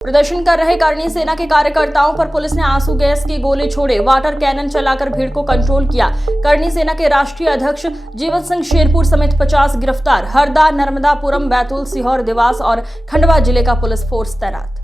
प्रदर्शन कर रहे करणी सेना के कार्यकर्ताओं पर पुलिस ने आंसू गैस की गोले छोड़े, वाटर कैनन चलाकर भीड़ को कंट्रोल किया। करणी सेना के राष्ट्रीय अध्यक्ष जीवन सिंह शेरपुर समेत 50 गिरफ्तार। हरदा, नर्मदापुरम, बैतूल, सीहोर, देवास और खंडवा जिले का पुलिस फोर्स तैनात।